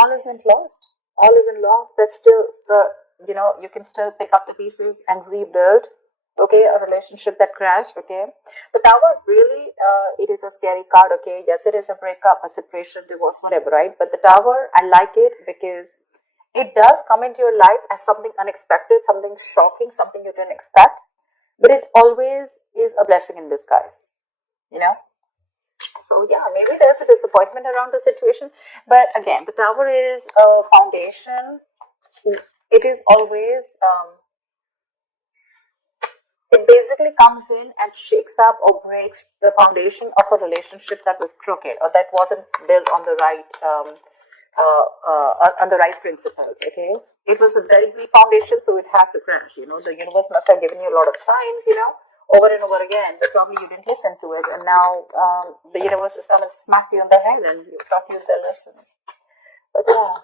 all isn't lost. All isn't lost. There's still, so, you can still pick up the pieces and rebuild. Okay, a relationship that crashed. Okay, the Tower really, it is a scary card. Okay, yes, it is a breakup, a separation, divorce, whatever, right? But the Tower, I like it because it does come into your life as something unexpected, something shocking, something you didn't expect. But it always is a blessing in disguise. You know. So yeah, maybe there's a disappointment around the situation, but again, the Tower is a foundation. It is always, it basically comes in and shakes up or breaks the foundation of a relationship that was crooked or that wasn't built on the right, on the right principles. Okay, it was a very weak foundation, so it had to crash. The universe must have given you a lot of signs. Over and over again, but probably you didn't listen to it, and now the universe is going to smack you on the head, and you thought you the lesson. But yeah,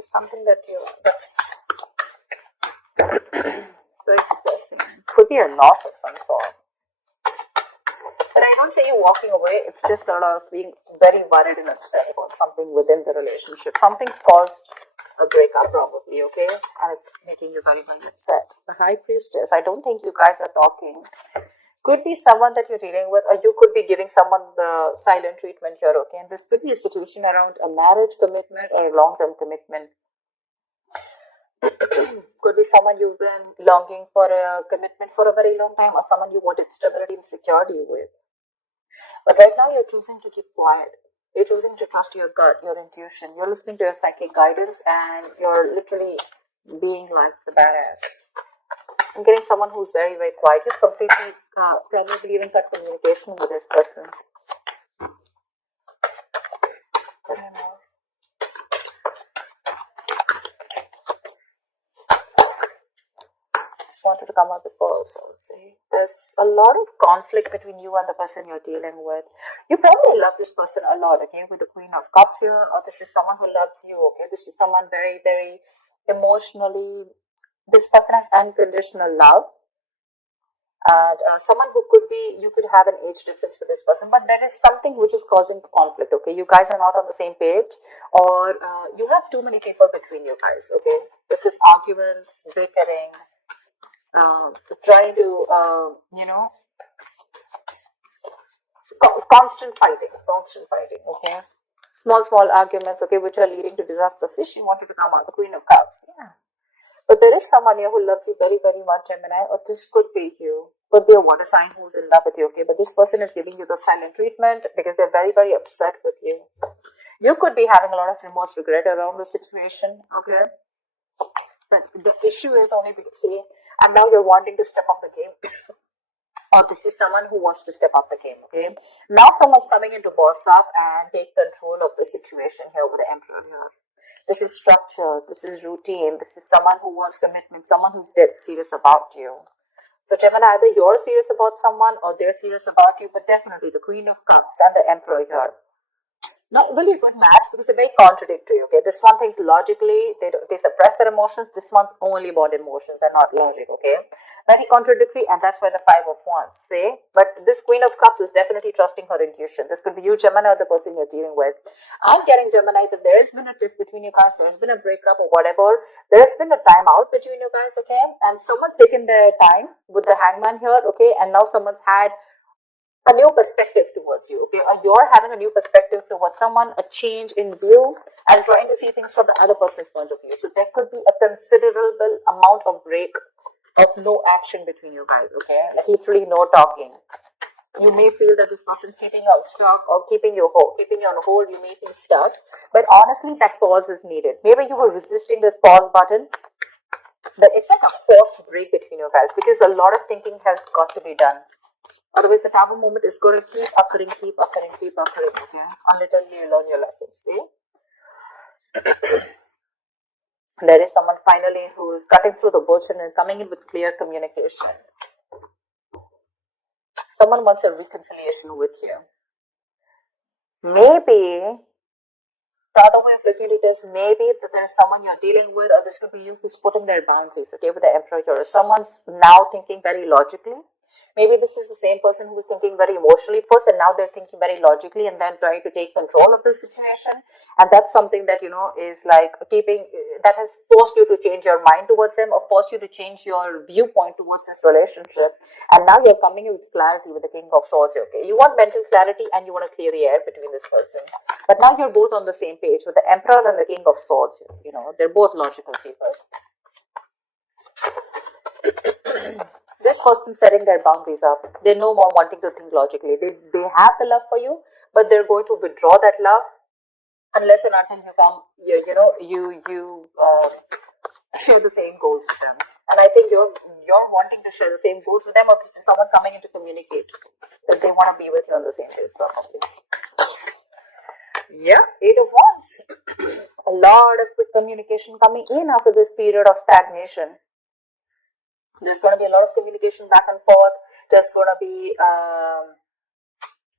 it's something that's very depressing. Could be a loss of some sort. But I don't say you walking away. It's just a lot of being very worried and upset about something within the relationship. Something's caused a breakup probably, okay? And it's making you very, very upset. The High Priestess, I don't think you guys are talking. Could be someone that you're dealing with, or you could be giving someone the silent treatment here, okay? And this could be a situation around a marriage commitment or a long-term commitment. Could be someone you've been longing for a commitment for a very long time, or someone you wanted stability and security with. But right now you're choosing to keep quiet. You're choosing to trust your gut, your intuition. You're listening to your psychic guidance, and you're literally being like the badass. I'm getting someone who's very, very quiet. You've completely, probably even cut communication with this person. I don't know. Wanted to come up before also. See, there's a lot of conflict between you and the person you're dealing with. You probably love this person a lot, okay, with the Queen of Cups here, or this is someone who loves you, okay, this is someone very, very emotionally, this person has unconditional love, and someone who could be, you could have an age difference with this person, but there is something which is causing conflict, okay, you guys are not on the same page, or you have too many people between you guys, okay, this is arguments, bickering, trying to, constant fighting, okay? Small arguments, okay, which are leading to disaster. See, she wanted to come out, the Queen of Cups, yeah. But there is someone here who loves you very, very much, Gemini, or this could be you. Could be a water sign who's in love with you, okay? But this person is giving you the silent treatment because they're very, very upset with you. You could be having a lot of remorse, regret around the situation, okay? But the issue is only because, see, and now you're wanting to step up the game. Or this is someone who wants to step up the game, okay? Now someone's coming in to boss up and take control of the situation here with the Emperor here. This is structure, this is routine, this is someone who wants commitment, someone who's dead serious about you. So Gemini, either you're serious about someone or they're serious about you, but definitely the Queen of Cups and the Emperor here. Not really a good match because they're very contradictory, okay? This one thinks logically, they suppress their emotions. This one's only about emotions and not logic, okay? Very contradictory, and that's why the Five of Wands, see? But this Queen of Cups is definitely trusting her intuition. This could be you, Gemini, or the person you're dealing with. I'm getting, Gemini, that there has been a rift between you guys, there has been a breakup or whatever. There has been a time out between you guys, okay? And someone's taken their time with the Hangman here, okay? And now someone's had a new perspective towards you, okay? Or you're having a new perspective towards someone, a change in view, and trying to see things from the other person's point of view. So there could be a considerable amount of break of no action between you guys, okay? Like literally no talking. You may feel that this person's keeping you on stuck or keeping you on hold. You may feel stuck, but honestly, that pause is needed. Maybe you were resisting this pause button, but it's like a forced break between you guys because a lot of thinking has got to be done. Otherwise, the Tower moment is going to keep occurring, okay? Until you learn your lessons, see? There is someone finally who's cutting through the bush and coming in with clear communication. Someone wants a reconciliation with you. Maybe, the other way of looking at it is maybe that there is someone you're dealing with, or this could be you who's putting their boundaries, okay, with the Emperor here. Someone's now thinking very logically. Maybe this is the same person who was thinking very emotionally first, and now they're thinking very logically and then trying to take control of the situation. And that's something that, is like that has forced you to change your mind towards them, or forced you to change your viewpoint towards this relationship. And now you're coming in with clarity with the King of Swords. Okay, you want mental clarity and you want to clear the air between this person. But now you're both on the same page with the Emperor and the King of Swords. They're both logical people. This person setting their boundaries up. They're no more wanting to think logically. They have the love for you, but they're going to withdraw that love unless and until you come, you share the same goals with them. And I think you're wanting to share the same goals with them, or this is someone coming in to communicate that they want to be with you on the same page, probably. Yeah, Eight of Wands. A lot of quick communication coming in after this period of stagnation. There's going to be a lot of communication back and forth. There's going to be,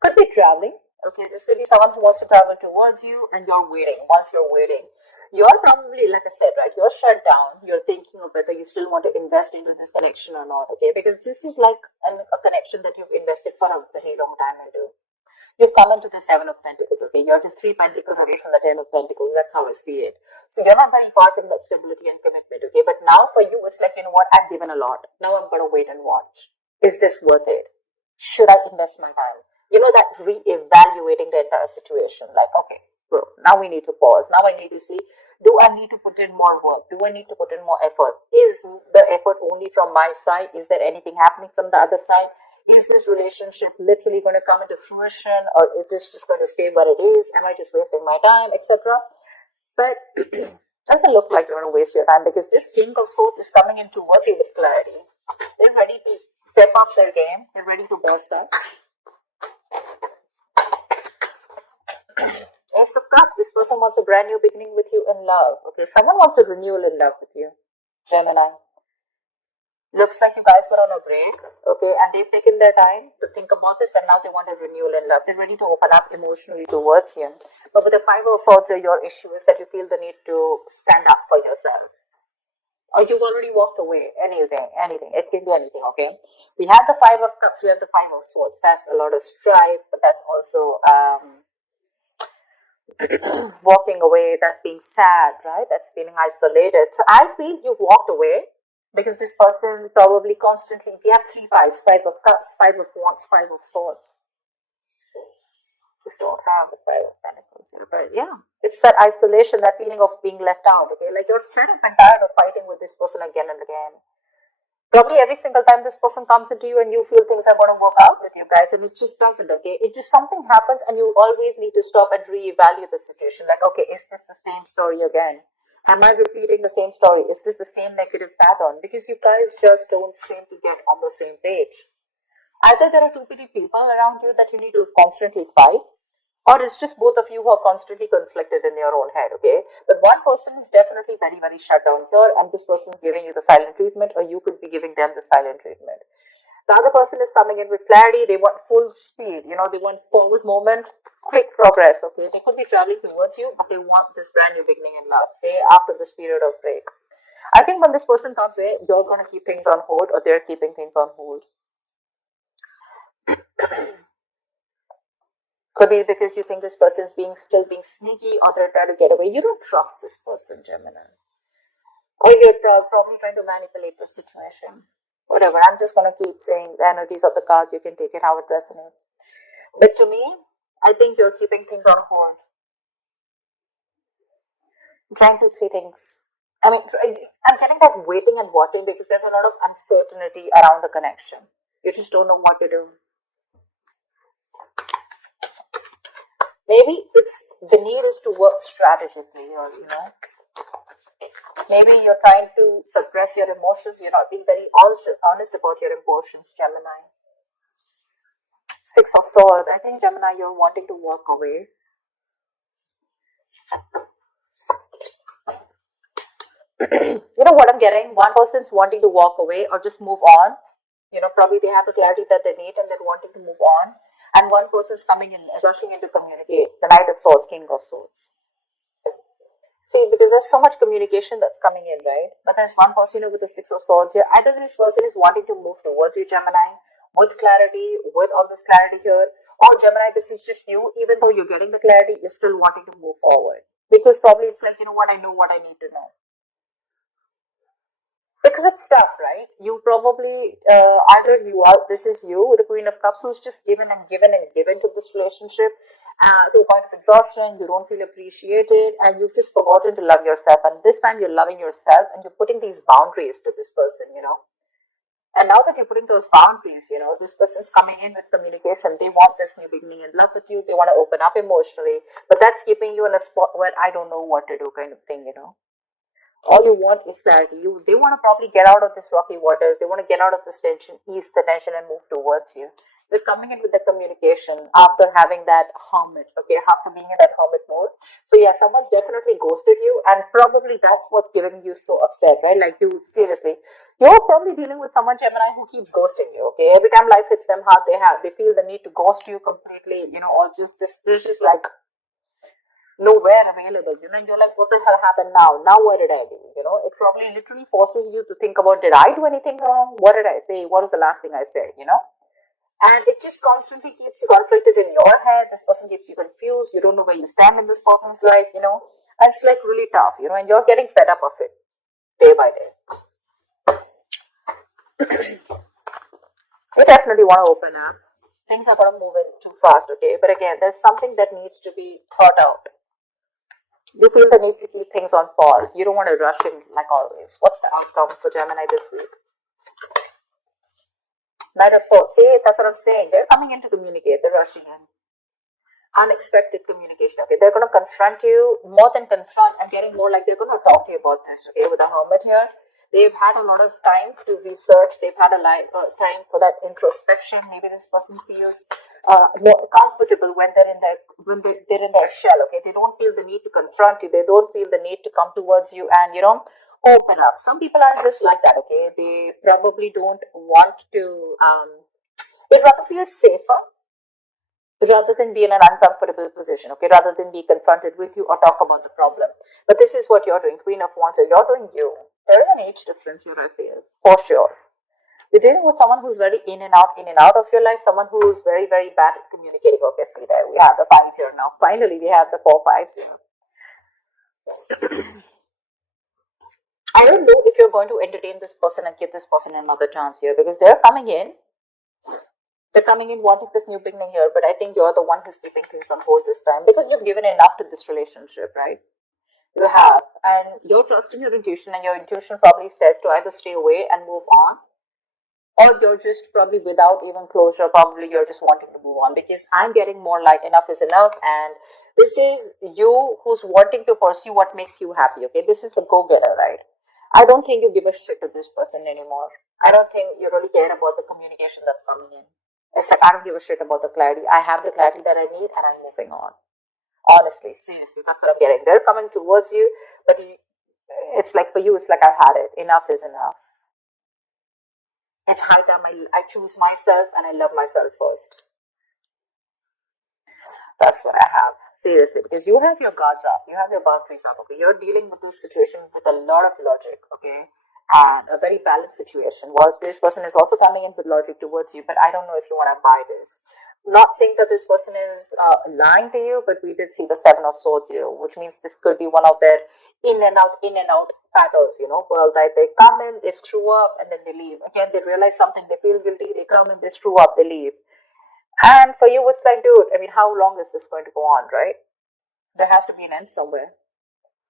could be traveling. Okay, this could be someone who wants to travel towards you and you're waiting. Once you're waiting, you're probably, like I said, right, you're shut down. You're thinking of whether you still want to invest into this connection or not. Okay, because this is like a connection that you've invested for a very long time into. You've come into the Seven of Pentacles. Okay, you're just 3 Pentacles away from the 10 of Pentacles. That's how I see it. So you're not very far from that stability and commitment. Okay, but now for you, it's like, you know what, I've given a lot. Now I'm going to wait and watch. Is this worth it? Should I invest my time? That re-evaluating the entire situation. Like, okay, bro, now we need to pause. Now I need to see, do I need to put in more work? Do I need to put in more effort? Is the effort only from my side? Is there anything happening from the other side? Is this relationship literally going to come into fruition, or is this just going to stay where it is? Am I just wasting my time, etc.? But doesn't look like you're going to waste your time, because this King of Swords is coming in towards you with clarity. They're ready to step up their game. They're ready to boss up. Ace of Cups. This person wants a brand new beginning with you in love. Okay, someone wants a renewal in love with you, Gemini. Looks like you guys were on a break, okay, and they've taken their time to think about this, and now they want a renewal in love. They're ready to open up emotionally towards you. But with the Five of Swords, your issue is that you feel the need to stand up for yourself. Or you've already walked away. Anything. It can be anything, okay? We have the Five of Cups, we have the Five of Swords. That's a lot of strife, but that's also walking away. That's being sad, right? That's feeling isolated. So I feel you've walked away, because this person probably constantly, we have 3 fives, Five of Cups, Five of Wands, Five of Swords. Just don't have the Five of Pentacles here. But yeah, it's that isolation, that feeling of being left out. Okay, like you're fed up and tired of fighting with this person again and again. Probably every single time this person comes into you and you feel things are going to work out with you guys, and it just doesn't. Okay, it just, something happens and you always need to stop and reevaluate the situation. Like, okay, is this the same story again? Am I repeating the same story? Is this the same negative pattern? Because you guys just don't seem to get on the same page. Either there are too many people around you that you need to constantly fight, or it's just both of you who are constantly conflicted in your own head, okay? But one person is definitely very, very shut down here, and this person is giving you the silent treatment, or you could be giving them the silent treatment. The other person is coming in with clarity. They want full speed, they want forward movement, quick progress, okay? They could be traveling towards you, but they want this brand new beginning in love, say after this period of break. I think when this person comes in, you're going to keep things on hold, or they're keeping things on hold. Could be because you think this person is still being sneaky, or they're trying to get away. You don't trust this person, Gemini. Or you're probably trying to manipulate the situation. Whatever, I'm just going to keep saying the energies of the cards. You can take it how it resonates. But to me, I think you're keeping things on hold. I'm trying to see things. I mean, I'm getting that waiting and watching, because there's a lot of uncertainty around the connection. You just don't know what to do. Maybe the need is to work strategically, or maybe you're trying to suppress your emotions. You're not being very honest about your emotions, Gemini. Six of Swords. I think, Gemini, you're wanting to walk away. You know what I'm getting? One person's wanting to walk away or just move on. Probably they have the clarity that they need and they're wanting to move on. And one person's coming in, rushing in to communicate. The Knight of Swords, King of Swords. See, because there's so much communication that's coming in, right? But there's one person with the Six of Swords here. Either this person is wanting to move towards you, Gemini. with clarity, with all this clarity here. Or Gemini, this is just you. Even though you're getting the clarity, you're still wanting to move forward. Because probably it's like, you know what, I know what I need to know. Because it's tough, right? You probably, either you are, this is you with the Queen of Cups who's just given and given and given to this relationship to a point of exhaustion. You don't feel appreciated and you've just forgotten to love yourself. And this time you're loving yourself and you're putting these boundaries to this person, you know. And now that you're putting those boundaries, you know, this person's coming in with communication. They want this new beginning in love with you. They want to open up emotionally. But that's keeping you in a spot where I don't know what to do kind of thing, you know. All you want is clarity. They want to probably get out of this rocky waters. They want to get out of this tension, ease the tension, and move towards you. They're coming in with the communication after having that hermit, okay, after being in that hermit mode. So yeah, someone's definitely ghosted you, and probably that's what's giving you so upset, right? Like, you seriously, you're probably dealing with someone, Gemini, who keeps ghosting you. Okay, every time life hits them hard, they feel the need to ghost you completely, you know, or just there's just like nowhere available, you know, and you're like, what the hell happened now? Now what did I do? You know, it probably literally forces you to think about, did I do anything wrong? What did I say? What was the last thing I said, you know? And it just constantly keeps you conflicted in your head. This person keeps you confused. You don't know where you stand in this person's life, you know? And it's like really tough, you know, and you're getting fed up of it day by day. You definitely want to open up. Things are going to move in too fast, okay? But again, there's something that needs to be thought out. You feel the need to keep things on pause. You don't want to rush in like always. What's the outcome for Gemini this week? Knight of Swords. See, that's what I'm saying. They're coming in to communicate. They're rushing in. Unexpected communication. Okay, they're going to confront you. More than confront, I'm getting more like they're going to talk to you about this. Okay, with the Hermit here. They've had a lot of time to research. They've had a lot of time for that introspection. Maybe this person feels more comfortable when they're in their shell. Okay, they don't feel the need to confront you. They don't feel the need to come towards you and, you know, open up. Some people are just like that. Okay, they probably don't want to. They'd rather feel safer rather than be in an uncomfortable position, okay, rather than be confronted with you or talk about the problem. But this is what you're doing, Queen of Wands, so you're doing you. There is an age difference here, I feel, for sure. You're dealing with someone who's very in and out of your life, someone who's very, very bad at communicating. Okay, see there, we have the 5 here now. Finally, we have the 4 5s here. I don't know if you're going to entertain this person and give this person another chance here, because they're coming in wanting this new beginning here, but I think you're the one who's keeping things on hold this time because you've given enough to this relationship, right? You have, and you're trusting your intuition, and your intuition probably says to either stay away and move on, or you're just probably without even closure, probably you're just wanting to move on, because I'm getting more like enough is enough, and this is you who's wanting to pursue what makes you happy, okay? This is the go-getter, right? I don't think you give a shit to this person anymore. I don't think you really care about the communication that's coming in. It's like, I don't give a shit about the clarity. I have the clarity that I need and I'm moving on. Honestly, seriously, that's what I'm getting. They're coming towards you, but it's like for you, it's like I've had it. Enough is enough. It's high time I choose myself and I love myself first. That's what I have. Seriously, because you have your guards up, you have your boundaries up, okay? You're dealing with this situation with a lot of logic, okay? And a very balanced situation. Was this person is also coming in with logic towards you, but I don't know if you want to buy this. Not saying that this person is lying to you, but we did see the 7 of Swords here, which means this could be one of their in and out patterns, you know. Well, they come in, they screw up, and then they leave. Again, they realize something, they feel guilty, they come in, they screw up, they leave. And for you, it's like, dude, I mean, how long is this going to go on, right? There has to be an end somewhere.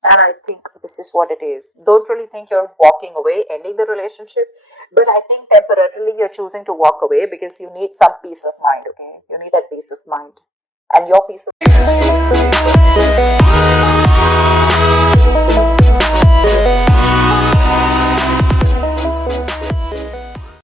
And I think this is what it is. Don't really think you're walking away, ending the relationship. But I think temporarily you're choosing to walk away because you need some peace of mind, okay? You need that peace of mind. And your peace of mind.